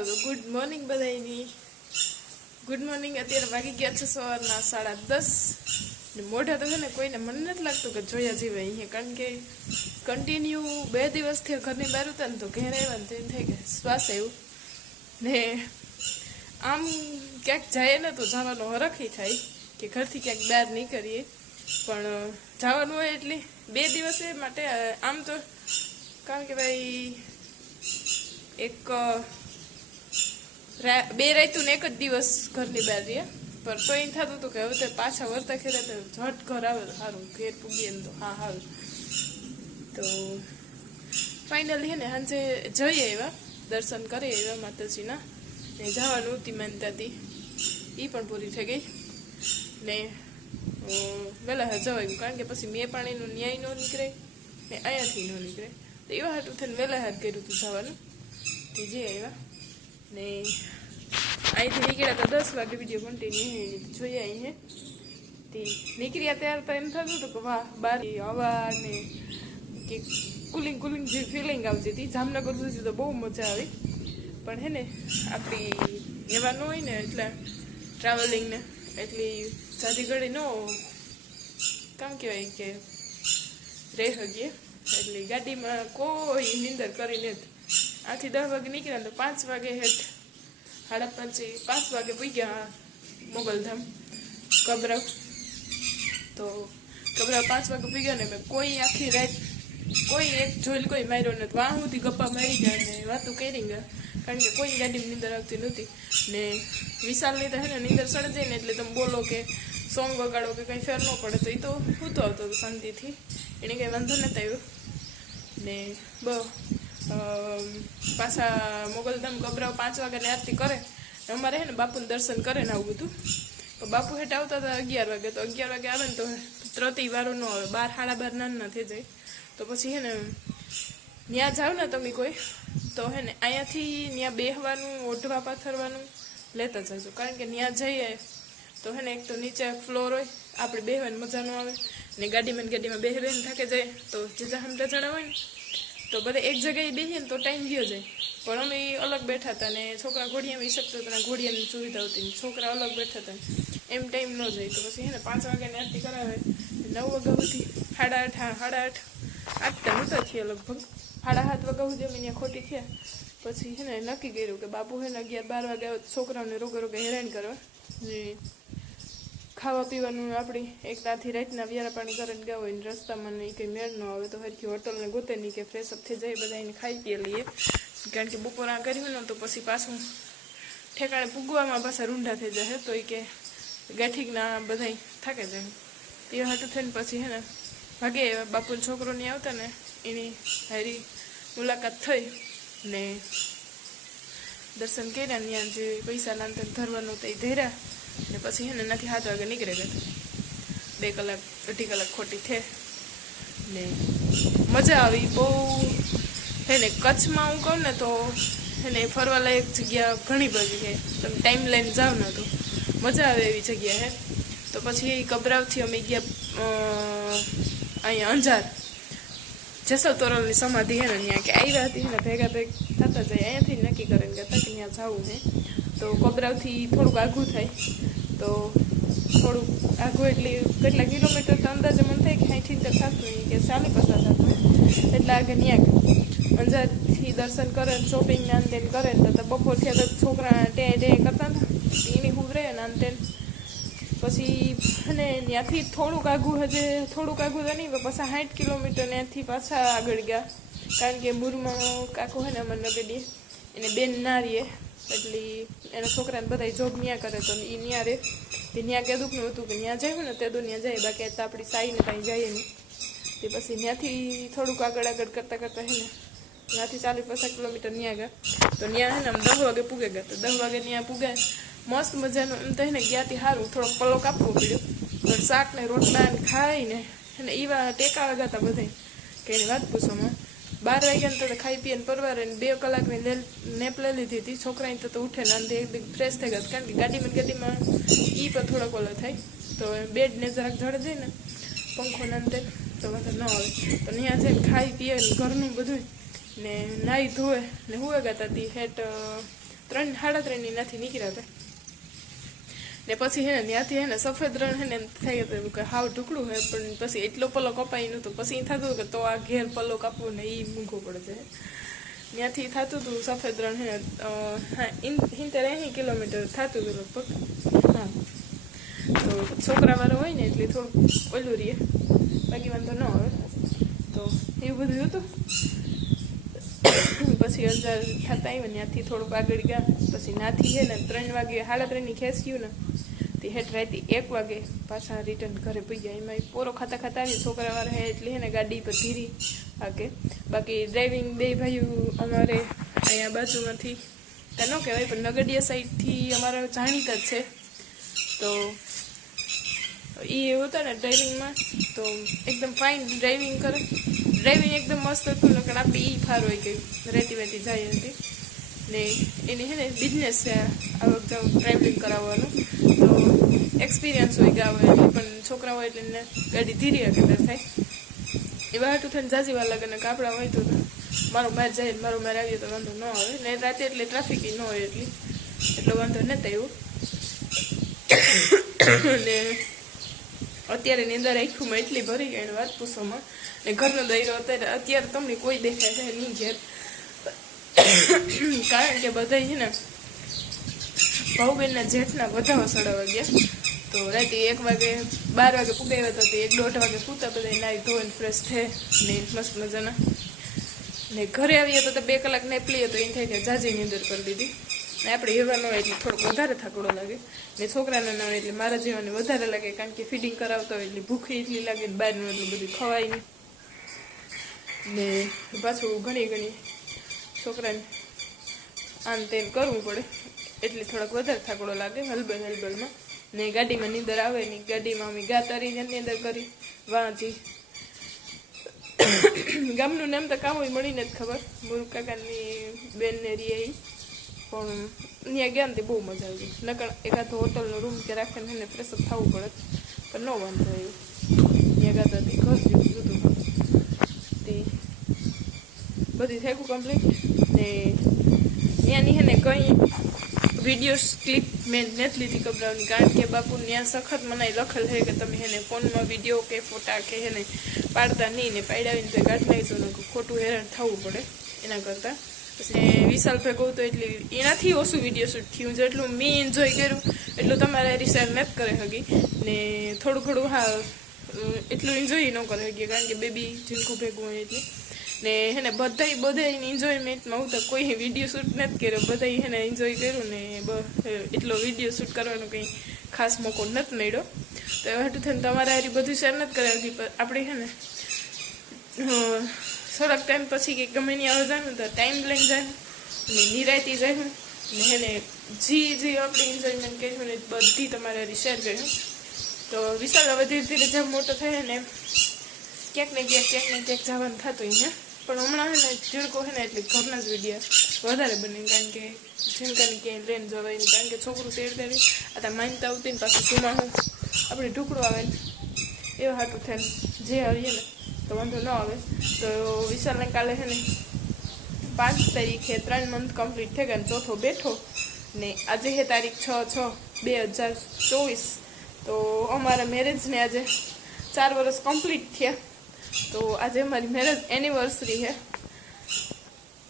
Good morning બધાની good morning અત્યારે વાગી ગયા છે સવારના સાડા દસ. ને મોઢા તો છે ને કોઈને મને નથી લાગતું કે જોયા જીવે અહીંયા, કારણ કે કન્ટિન્યુ બે દિવસથી ઘરની બહાર હતા ને તો ઘેર આવ્યા ને તો એમ થઈ કે શ્વાસ આવ્યું. ને આમ ક્યાંક જાય ને તો જવાનો હરખી થાય કે ઘરથી ક્યાંક બહાર નહીં કરીએ પણ જવાનું હોય એટલે બે દિવસે માટે આમ તો કારણ કે ભાઈ એક બે રાતું ને એક જ દિવસ ઘરની બહાર રહ્યા. પણ તો એમ થતું હતું કે હવે તો પાછા વળતા ખેરા તો ઝટ ઘર આવે તો સારું ઘેર પૂગીએ તો, હા સારું તો ફાઇનલી હે ને, સાંજે જઈ આવ્યા, દર્શન કરી આવ્યા માતાજીના. ને જવાનું હતી માનતાથી એ પણ પૂરી થઈ ગઈ. ને વહેલા જવાયું કારણ કે પછી મેં પાણીનો ન્યાય ન નીકળે. ને અહીંયાથી ન નીકળે. તો એવા હાટું થઈને વહેલા હાથ કર્યું હતું જવાનું. તે જે આવ્યા. ને અહીંથી નીકળ્યા તો દસ વાગે વીડિયો કન્ટિન્યુ જોઈએ અહીં તે નીકળ્યા ત્યારે તો એમ થતું હતું કે વાહ, બાર હવા ને કે કુલિંગ કુલિંગ જે ફિલિંગ આવતી હતી. જામનગર સુધી તો બહુ મજા આવી. પણ હે ને આપણી એવા ન હોય ને એટલે ટ્રાવેલિંગને એટલી સાદી ઘડી ન કામ કહેવાય કે રહી શકીએ. એટલે ગાડીમાં કોઈ નિંદર કરીને જ આથી દસ વાગે નીકળ્યા તો પાંચ વાગે હેઠ સાડા પાંચે પાંચ વાગે પૂગ્યા મોગલધામ કબરાવ તો કબરાવ પાંચ વાગે પૂગ્યા ને મેં કોઈ આખી રાત કોઈ એક જોઈલ કોઈ માર્યો નથી વાહ સુધી ગપ્પા મારી ગયા ને વાતું કરી ગયા. કારણ કે કોઈ ગાડીમાં નીંદર આવતી નહોતી. ને વિશાલની તો હે ને નીંદર સડી ને એટલે તમે બોલો કે સોંગ વગાડો કે કંઈ ફેર ન પડે. તો એ તો આવતો હતો તો શાંતિથી. એને કંઈ વાંધો નહોતો આવ્યો. ને બ અમ, પાછા મોગલધામ ગભરાવ પાંચ વાગ્યાની આરતી કરે અમારે હે ને બાપુનું દર્શન કરે ને આવું બધું. તો બાપુ હેઠ આવતા હતા અગિયાર વાગે. તો અગિયાર વાગે આવે ને તો ત્રતી વારો ન આવે. બાર, સાડા બાર નાના થઈ જાય. તો પછી હે ને ત્યાં જાવ ને તમે કોઈ. તો હે ને અહીંયાથી ત્યાં બેહવાનું, ઓઢવા પાથરવાનું લેતા જજો. કારણ કે ત્યાં જઈએ તો હે ને એક તો નીચે ફ્લોર હોય, આપણે બેહવાની મજા ન આવે. ને ગાડીમાં ગાડીમાં બેહ બેહીને થાકે જાય. તો જીજા હમતા જણા હોય ને તો બધા એક જગ્યાએ બેસીએ તો ટાઈમ ગયો જાય. પણ અમે અલગ બેઠા હતા ને છોકરા ઘોડિયા બી શકતો હતા ઘોડિયાની સુવિધા હતી છોકરા અલગ બેઠા હતા. એમ ટાઈમ ન જાય. તો પછી હે ને પાંચ વાગ્યાની આરતી કરાવે. નવ વાગ્યા સુધી સાડા આઠ હા, સાડા આઠ. આઠ તો નહોતા થયા લગભગ. સાડા સાત વાગ્યા સુધી અમે ત્યાં ખોટી થયા. પછી છે ને નક્કી કર્યું કે બાપુ હે ને અગિયાર બાર વાગ્યા છોકરાઓને રોગે રોગે હેરાન કરવા. ને ખાવા પીવાનું આપણી એક તાથી રાતના વ્યારા પાણી કરીને ગયા હોય ને રસ્તામાં ને કંઈ મેળ ન આવે તો હરખી હોટલને ગોતે નહીં કે ફ્રેશ અપ થઈ જાય બધા એને ખાઈ પીએ લઈએ. કારણ કે બપોરા કર્યું ને તો પછી પાછું ઠેકાણે પૂગવામાં પાછા રૂંઢા થઈ જાય તો એ કે ગાંઠીકના બધા થાકે જાય. તે હાથ થઈને પછી હે ને ભાગે બાપુ છોકરો નહીં આવતા ને એની હારી મુલાકાત થઈ ને દર્શન કર્યા ત્યાં જે પૈસા લાંતર ધરવાનું તો એ ધર્યા. ને પછી હે ને એનાથી સાત વાગે નીકળે ગયા બે કલાક, અઢી કલાક ખોટી થે. ને મજા આવી. બહુ હે ને કચ્છમાં હું કહું ને તો એને ફરવા લાયક જગ્યા ઘણી બધી છે. તમે ટાઈમ લઈને જાઓ ને તો મજા આવે એવી જગ્યા હે. તો પછી કબરાવથી અમે ગયા અહીંયા અંજાર. જસો તોરલની સમાધિ હે ને, ત્યાં કે આવ્યા હતી ને, ભેગા ભેગ થતા જાય અહીંયાથી નક્કી કરીને કે ત્યાં જવું હે. તો કોબરાવથી થોડુંક આઘું થાય. તો થોડુંક આઘું એટલે કેટલા કિલોમીટર તો અંદાજે મને થાય કે તો થતું કે ચાલી પસાર થતું એટલે આગળ ત્યાં અંજારથી દર્શન કરે ને શોપિંગ ને આન કરે ને તો બપોર થયા તો છોકરા ટે ટે કરતા હતા. એની હું રહે ને આનતેન પછી અને ત્યાંથી થોડુંક આઘું હજે, થોડુંક આઘું તો નહીં પાછા સાઠ કિલોમીટર ત્યાંથી પાછા આગળ ગયા. કારણ કે મુરમાં કાકો હે ને અમર નગડી એને બેન ના રહીએ. એટલે એના છોકરાને બધા જોબ ન્યા કરે તો એ ન્યા રે. તે ન્યા કીધું હતું કે ત્યાં જાય ને, તે તો ન્યા જાય, બાકી તો આપણી સાઈને ત્યાં જાય નહીં. તે પછી ત્યાંથી થોડુંક આગળ આગળ કરતાં કરતાં હે ને ત્યાંથી ચાલીસ પચાસ કિલોમીટર ત્યાં ગયા. તો ત્યાં હે ને આમ દસ વાગે પૂગે ગયા. તો દસ વાગે ત્યાં પૂગે, મસ્ત મજાનું એમ તો હે ને ગ્યાથી સારું થોડોક પલો કાપવો પડ્યો. પણ શાક ને રોટલા ને ખાઈને અને એવા ટેકા લગાતા બધે કે એની વાત પૂછોમાં બાર વાગ્યા તો ખાઈ પીને પરવારે બે કલાકની નેપ લઈ લીધી હતી. છોકરાને તો ઉઠે ને એકદમ ફ્રેશ થઈ ગયા કારણ કે ગાડીમાં ગાડીમાં ઈ પણ થોડોક ઓલો થાય. તો બેડ ને જરાક જડે દે ને પંખો ને તો વાંધો ન આવે. તો ત્યાં જઈને ખાઈ પીએ ઘરનું બધું ને નાહી ધોવે ને હુએ ગાતા હતી હેઠ ત્રણ સાડા ત્રણની નથી નીકળ્યા હતા. ને પછી હે ત્યાંથી હે ને સફેદ રણ હે ને એમ થાય કે હાવ ઢુકડું હોય પણ પછી એટલો પલ્લો કપાઈ નહોતો. પછી એ થતું કે તો આ ઘેર પલ્લો કાપવું ને એ મૂંઘો પડશે ત્યાંથી થતું હતું સફેદ રણ હે હા હિંતેર એંસી કિલોમીટર થતું હતું લગભગ. હા. તો છોકરાવાળો હોય ને એટલે થોડું ઓલું રહીએ બાકી વાંધો ન આવે. તો એવું બધું હતું. પછી અંજાર થતા આવ્યા ત્યાંથી થોડુંક આગળ ગયા. પછી નાથી છે ને, ત્રણ વાગે, સાડા ત્રણની ખેંચ્યું ને, તે હેઠ રાતે એક વાગે પાછા રિટર્ન ઘરે પી ગયા એમાં પોરો ખાતા ખાતા આવી છોકરાવાળા હે એટલે હે ને ગાડી પર ધીરી આકે બાકી ડ્રાઇવિંગ બે ભાઈઓ અમારે અહીંયા બાજુમાંથી ત્યાં ન કહેવાય, પણ નગડિયા સાઈડથી અમારા જાણીતા જ છે. તો એ હતા ને ડ્રાઇવિંગમાં તો એકદમ ફાઇન ડ્રાઇવિંગ કરે. ડ્રાઇવિંગ એકદમ મસ્ત હતું, નકર આપણે ઈ ફાર હોય ગયું રેતી વેતી જાય હતી ને એની છે ને બિઝનેસ છે જાવ ટ્રાવેલિંગ કરાવવાનું. તો એક્સપિરિયન્સ હોય ગાવ એટલે પણ છોકરા હોય એટલે એને ગાડી ધીરી હકેદાર થાય. એવા હાટું થઈને જાજી વાર લાગે ને કાપડા હોય તો મારો બહાર જાય મારો માર આવીએ તો વાંધો ન આવે. ને રાતે એટલે ટ્રાફિક ન હોય એટલી. એટલો વાંધો નથી એવું ને અત્યારે નિંદર આખુંમાં એટલી ભરી ગઈ વાત પૂછોમાં. ને ઘરનો દૈરો અત્યારે અત્યારે તમને કોઈ દેખાય છે નહીં ઘેર કારણ કે બધા છે ને ભાઉબેનના જેઠના વધારો સડાવા ગયા તો રાતે એક વાગે બાર વાગે પૂગાવ્યા હતા તો એક દોઢ વાગે પૂતા બધા નાઈ ધોઈને ફ્રેશ થયે ને મસ્ત મજાના ને ઘરે આવીએ તો બે કલાક નેપ લઈએ તો એમ થાય કે જાજીની અંદર કરી દીધી ને આપણે એવા હોય એટલે થોડોક વધારે થાકડો લાગે ને છોકરાના ના હોય એટલે મારા જેવાને વધારે લાગે કારણ કે ફીડિંગ કરાવતા હોય એટલે ભૂખ એટલી લાગે ને બહારનું એટલું બધું ખવાય નહીં ને પાછું ઘણી ઘણી છોકરાને આમ તેમ કરવું પડે. એટલે થોડોક વધારે થાકડો લાગે હલબલ હલબલમાં. ને ગાડીમાં નીંદર આવે નહીં ગાડીમાં અમે ગા તારી નીંદર કરી વાંચી ગામનું નામ તો કામ મળીને જ ખબર. મુરુ કાકાની બેનને રીએ. પણ ત્યાં ગયા ને બહુ મજા આવી નકર એકાદ હોટલનો રૂમ કે રાખે ને એને ફ્રેશ થવું પડે. પણ ન વાંધો આવ્યો ત્યાં ગયા તે ઘર જેવું હતું. તે બધી થયું કમ્પ્લીટ ને ત્યાંની છે ને કંઈ વિડીયોસ ક્લિપ મેં નથી લીધી કપડાઓની કારણ કે બાપુ ત્યાં સખત મનાઈ લખેલ છે કે તમે એને ફોનમાં વીડિયો કે ફોટા કે એને પાડતા નહીં ને પાડાવીને તો નાખીશું ને ખોટું હેરાન થવું પડે એના કરતાં. પછી વિશાલ ભેગું તો એટલી એનાથી ઓછું વીડિયો શૂટ થયું જેટલું મેં એન્જોય કર્યું. એટલું તમારે રિસેલ નથી કરે શકી ને થોડું ઘણું હા એટલું એન્જોય ન કરે શકીએ કારણ કે બેબી ઝીણકું ભેગું હોય એટલે. ને હેને બધાય બધાય એન્જોયમેન્ટમાં હું તો કોઈ વીડિયો શૂટ નથી કર્યો. બધાય હેને એન્જોય કર્યું ને એટલો વીડિયો શૂટ કરવાનો કંઈ ખાસ મોકો નથી મળ્યો. તો હેઠું થઈને તમારે હારી બધું શેર નથી કરાવી પણ આપણે હે ને થોડાક ટાઈમ પછી કે ગમે નહીં આવે જાય તો ટાઈમ લઈને જાય ને નિરાયતી જાય ને હેને જી જી આપણે એન્જોયમેન્ટ કહીશું ને બધી તમારે હારી શેર કર્યું તો વિશાલ હવે ધીરે ધીરે જેમ મોટો થાય ને ક્યાંક ને ક્યાંક ક્યાંક ને ક્યાંક જવાનું થતું અહીંયા પણ હમણાં છે ને ઝીણકો છે ને એટલે ઘરના જ વિડીયા વધારે બને, કારણ કે ઝીણકાની ક્યાંય લઈને જવાય નહીં, કારણ કે છોકરું તેડ તેડી આ માનતા આવતી ને પાછું સુમાણું આપણે ઢુકડું આવે એવું હાટું થાય જે આવીએ ને, તો વાંધો ન આવે. તો વિશાલને કાલે છે ને પાંચ તારીખે ત્રણ મંથ કમ્પ્લીટ થઈ ગયા ચોથો બેઠો ને આજે છે તારીખ છ છ બે હજાર ચોવીસ. તો અમારા મેરેજને આજે ચાર વર્ષ કમ્પ્લીટ થયા. તો આજે અમારી મેરેજ એનિવર્સરી છે.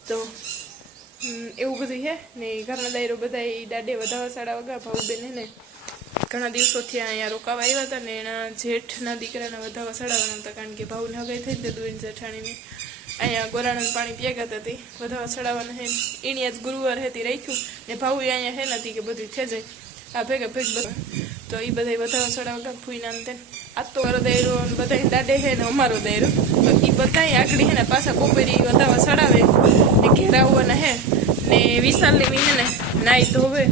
તો એવું બધું છે ને ઘરના દાયરો બધા દાડે વધાવા સાડા ભાઉ બેન ને ઘણા દિવસોથી અહીંયા રોકાવા આવ્યા હતા ને એના જેઠના દીકરાના વધાવા સડાવવાના હતા કારણ કે ભાવને હગાઈ થઈ જ દુઈન જેઠાણીની અહીંયા ગોરાણાનું પાણી પીયા હતી બધા સડાવવાના હે એની આજ ગુરુવાર હતી રાખ્યું ને ભાવ અહીંયા હે નથી કે બધું થઈ જાય. આ ભેગા ભેગ બધા તો એ બધા વધાવા સડાવવા ગયા ફૂઈના અંતે આ તો મારો દાયરો ને બધા દાડે હે ને અમારો દાયરો તો એ બધા આગળ છે ને પાછા બપોરી વધાવા સડાવે ને ઘેરાવવાના હે. ને વિશાલની મી છે ને નાઈ ધોવે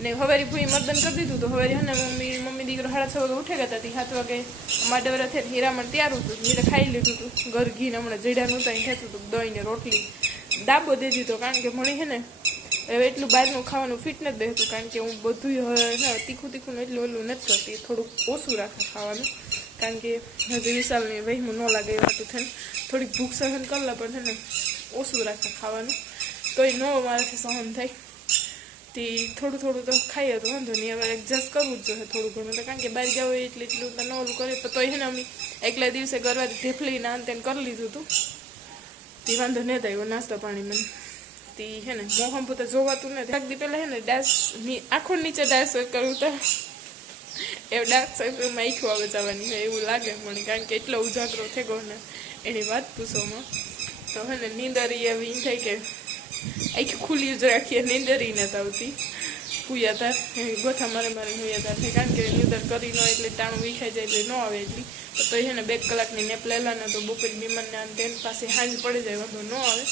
ને હવારી ભૂઈ મર્દન કરી દીધું તો હવારી છે ને મમ્મી મમ્મી દીકરો સાડા છ વાગે ઉઠે ગયા હતા સાત વાગે અમારા ડવરા થયા હીરામણ તૈયાર હતું મેં ખાઈ લીધું હતું ઘર ઘી ને હમણાં જડ્યા નહોતા થતું હતું દહીં ને રોટલી. દાબો દે દીધો કારણ કે મળી છે ને હવે એટલું બહારનું ખાવાનું ફિટ નથી બેસતું કારણ કે હું બધું તીખું તીખું એટલું ઓલું નથી કરતી. થોડુંક ઓછું રાખે ખાવાનું, કારણ કે હજી વિશાલની વહીમું ન લાગે એવું હતું થઈને. થોડીક ભૂખ સહન કરલા પણ છે ને, ઓછું રાખે ખાવાનું. તોય ન મારાથી સહન થાય. તે થોડું થોડું તો ખાઈએ તો વાંધો નહીં, હવે એડજસ્ટ કરવું જ જોઈએ થોડું ઘણું તો, કારણ કે બહાર ગયા હોય એટલે એટલું તો ન ઓલું કરે તો તોય છે ને, અમે એકલા દિવસે ગરવા ઢેફલીને આન અંતે કરી લીધું હતું. તે વાંધો નહીં થાય નાસ્તો પાણી મને. તે હે ને મોહમ તો જોવાતું નથી. એક દી પહેલાં હે ને ડાન્સ આખો નીચે ડાન્સ કરવું તો એ ડાર્ક સર્કલમાં આખું આવે જવાની હોય એવું લાગે મને, કારણ કે એટલો ઉજાગરો થઈ ગયો ને. એની વાત પૂછોમાં તો, હે ને, નીંદર એવી થાય કે આખી ખુલ્લી જ રાખીએ, નીંદર નથી આવતી. હુયાધાર ગોથા મારે મારે હુયાધાર થાય, કારણ કે નીંદર કરી ન એટલે ટાણું વિખાઈ જાય એટલે ન આવે એટલી. તો એને બે કલાકની નેપ લેલા ને તો બપોર બીમારને આને તેન પાસે હાંજ પડી જાય, વાંધો ન આવે.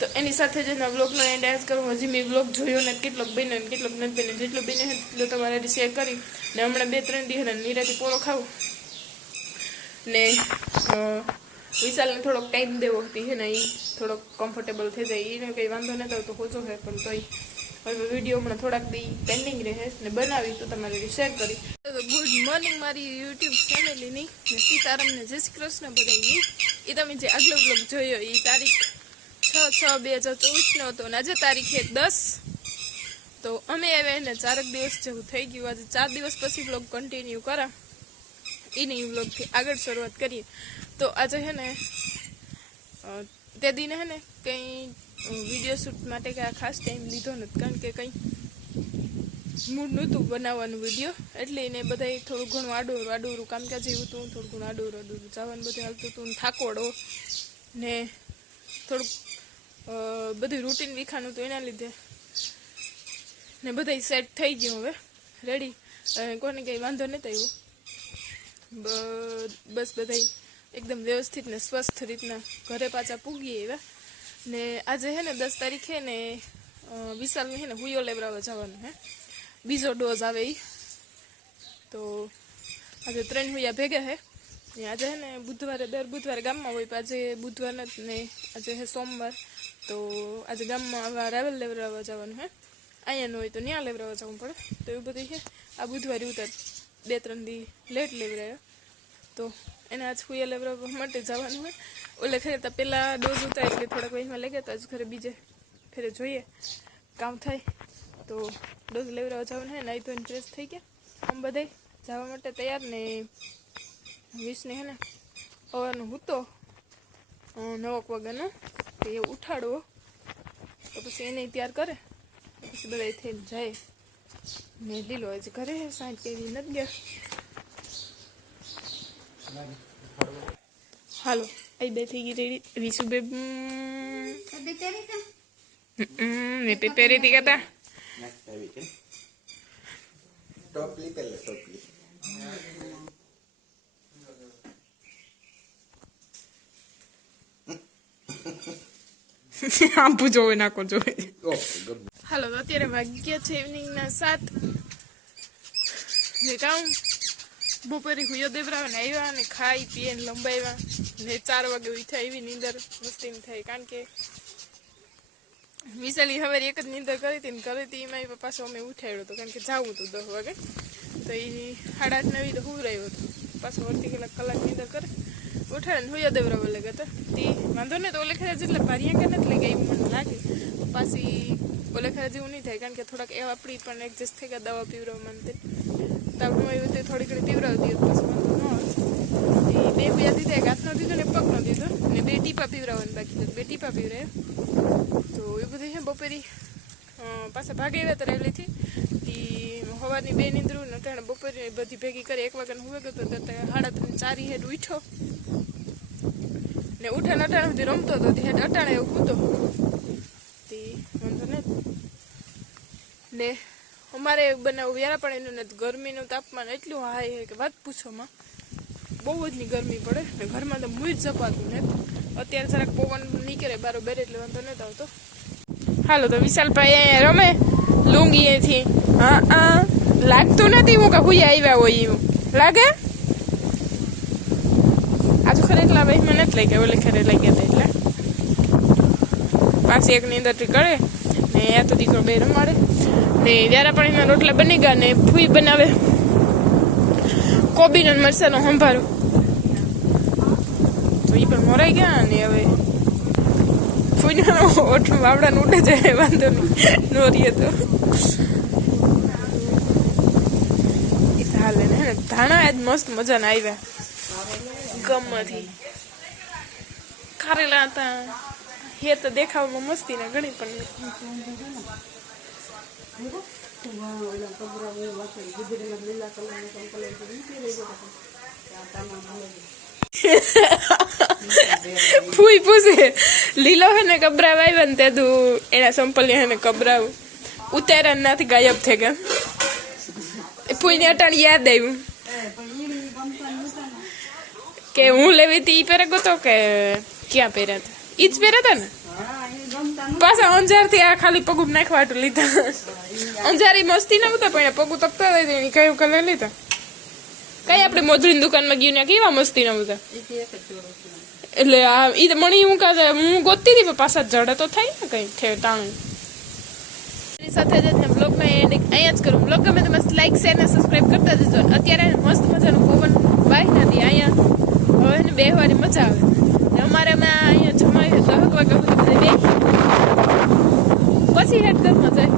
તો એની સાથે જ એના બ્લોગનો એન્ડ એડ કરું હજી મેં બ્લોગ જોયો ને કેટલોક બને ને કેટલોક નથી બને જેટલો બને છે એટલો તમારે શેર કરી. ને હમણાં બે ત્રણ દિવસ નીરાથી પોરો ખાવું ને વિશાલને થોડોક ટાઈમ દેવો હતી છે ને એ થોડોક કમ્ફર્ટેબલ થઈ જાય. એને કંઈ વાંધો નથી આવતો, હોજો છે પણ તોય. હવે વીડિયો હમણાં થોડાક દી પેન્ડિંગ રહે ને બનાવી તો તમારે શેર કરી. ગુડ મોર્નિંગ મારી યુટ્યુબ ફેમિલીની ને. સીતારામને જય શ્રી કૃષ્ણ બધાની એ તમે જે આગલો બ્લોગ જોયો એ તારીખ છ છ, બે હજાર ચોવીસનો હતો અને આજે તારીખે દસ. તો અમે આવ્યા એને ચારક દિવસ જેવું થઈ ગયું. આજે ચાર દિવસ પછી બ્લોગ કન્ટિન્યુ કરા. એની બ્લોગથી આગળ શરૂઆત કરીએ. તો આજે છે ને તે દિને છે ને કંઈ વીડિયો શૂટ માટે કાંઈ ખાસ ટાઈમ લીધો નથી. કારણ કે કંઈ મૂડ નહોતું બનાવવાનું વીડિયો એટલે એને બધા થોડું ઘણું આડોરું આડોરું કામકાજ એવું હતું. થોડું ઘણું આડોરું આડોરું જવાનું બધું હાલતું હતું. થાકોડો. ને થોડુંક બધું રૂટીન વિખાનું હતું એના લીધે. ને બધા સેટ થઈ ગયું હવે. રેડી કોને કંઈ વાંધો નથી આવ્યો. બસ બધા એકદમ વ્યવસ્થિત ને સ્વસ્થ રીતના ઘરે પાછા પૂગીએ એવા ને આજે હે ને દસ તારીખે ને વિશાલ હે ને હુયો લેવડાવવા જવાનું હે. બીજો ડોઝ આવે એ તો આજે ત્રણ હુયા ભેગા હે. આજે હે ને બુધવારે, દર બુધવારે ગામમાં હોય, પણ આજે બુધવાર ને, આજે હે સોમવાર. તો આજે ગામમાં આવા રાવેલ લેવડાવવા જવાનું હે અહીંયા ન હોય તો ત્યાં લેવડાવવા જવું પડે તો એવું બધું છે આ બુધવારે ઉતાર બે ત્રણ દી લેટ લેવડાવ્યા તો એને આજ ફૂયા લેવડાવવા માટે જવાનું હોય ઓલે ખરે તો પહેલાં ડોઝ ઉતાર એટલે થોડાક વહીમાં લઈ ગયા તો આજ ઘરે બીજે ફેરે જોઈએ કામ થાય તો ડોઝ લેવડાવવા જવાનું હોય નાઈ તો ફ્રેશ થઈ ગયા આમ બધાય જવા માટે તૈયાર ને વીસને હે ને અવારનું હતો અ, નવક વાગ્યાનો તો એ ઉઠાડવો તો પછી એને તૈયાર કરે. પછી બધા થઈને જાય. ને લીલો જ ઘરે સાંજ કેવી નથી ગયા. હાલો, આઈ બે થઈ ગઈ રેડી. વિશુ બે મેં પેપેરી હતી કહેતા ટોપલી પહેલે ટોપલી આંબુ જોવે નાખો જોવે હાલો તો અત્યારે વાગ્યા છે ઇવનિંગના સાત. ને કામ. બપોરે હુયો ને આવ્યા ને ખાઈ પીએ ને લંબાવ્યા. ને ચાર વાગે ઉઠ્યા એવી નીંદર મસ્તી થાય. કારણ કે વિશાલી હવે એક જ નીંદર કરી હતી ને કરી હતી એમાં પાછો અમે ઉઠાડ્યો હતો. કારણ કે જાવું હતું દસ વાગે. તો એ સાડા આઠ નવી તો હું રહ્યો હતો. પાછો અડધી કલાક કલાક નીંદર કરે. ઉઠાડે ને હુયા દેવરાવે બોલે તો. તે વાંધો નહીં તો ઓલે ખરા જેટલા પારિયા કે નથી લઈ ગઈ મને લાગે. પાછી ઓલે ખરા જેવું નહીં થાય કારણ કે થોડાક એવા આપણી પણ એડજસ્ટ થઈ ગયા દવા પીવડાવવા તે. તાવનું આવ્યું તે થોડી ઘણી પીવરાવતી હતી પછી વાંધો ન બે હુયા દીધા, એક હાથનો દીધો ને પગનો દીધો ને બે ટીપા પીવડાવવાનું બાકી હતું. બે ટીપા પીવડાવ્યા તો એ બધું છે બપોરી પાછા ભાગે આવ્યા ત્યારે રહેલીથી તી સવારની બે નીંદરું ને બપોરે બધી ભેગી કરી. એક વાગ્યાનો હુવે ગયો તો સાડા ત્રણ ચારી હેઠ ઉઠ્યો. ને ઉઠાણ અટાણ સુધી રમતો હતો તે હેઠ અટાણે એવું હતો તે વાંધો નથી ને અમારે બનાવું વ્યારા પણ એનું નથી. ગરમીનું તાપમાન એટલું હાઈ છે કે વાત પૂછોમાં બહુ જ ગરમી પડે ને ઘરમાં તો મુઈ જ જપાતું નથી. અત્યારે જરાક પવન નીકળે બારોબર એટલે વાંધો નથી આવતો. હાલો તો વિશાલભાઈ અહીંયા રમે લુંગી હા હા. લાગતું નથી હું કે હુઈ આવ્યા હોય એવું. લાગે? ઓલા ભાઈમાં નથી લઈ ગયા, ઓલે ઘરે લઈ ગયા એટલે. પાછી એક અંદર કરે, ને એ તો દીકરો બે રમાડે. ને જ્યારે પણ એના રોટલા બની ગયા ને ફૂઈ બનાવે. કોબીનો મરસાનો સંભારો. તો એ પણ મોરાઈ ગયા ને હવે ફૂઈનો ઓઠું વાવડાનું ઉડે જાય, વાંધો નહીં. નોરીએ તો. હાલે ને ધાણા આજ મસ્ત મજાના આવ્યા. ગમ ગમમાંથી કારેલા હતા. હે તો દેખાવામાં મસ્તી ને ઘણી પણ ફૂઈ પૂછે લીલો હે ને કબરાવ આવ્યા ને તે તું એના સંપલ્યા હે ને કબરાવ ઉતારા નાથી ગાયબ થઈ ગયા. એ ફૂઈને અટાણ યાદ આવ્યું. કે હું લેવી હતી ઈ પહેરે ગોતો કે ક્યાં પહેર્યા હતા? ઈ જ પહેર્યા હતા ને? પાછા અંજારથી આ ખાલી પગું નાખવાટું લીધા. અંજારી મસ્તી ના હતા પણ પગું તપતા હતા એની કયું કલર લીધા? કઈ આપણે મોજડીની દુકાનમાં ગયું ને કેવા મસ્તી ના હતા? એટલે આ ઈ મણી હું કાલે હું ગોતતી હતી, પણ પાછા જડે તો થાય ને કઈ ટાણું. એની સાથે જ ને બ્લોગમાં અહીંયા જ કરું. બ્લોગ ગમે તો મસ્ત લાઈક શેર ને સબસ્ક્રાઇબ કરતા જજો. અત્યારે મસ્ત મજાનું પવન બાઈક નથી અહીંયા. હવે એને બેહવાની મજા આવે. ને અમારે અમે અહીંયા જમાવી દહક વાગ્યા પછી પછી હેડ ઘરમાં જાય.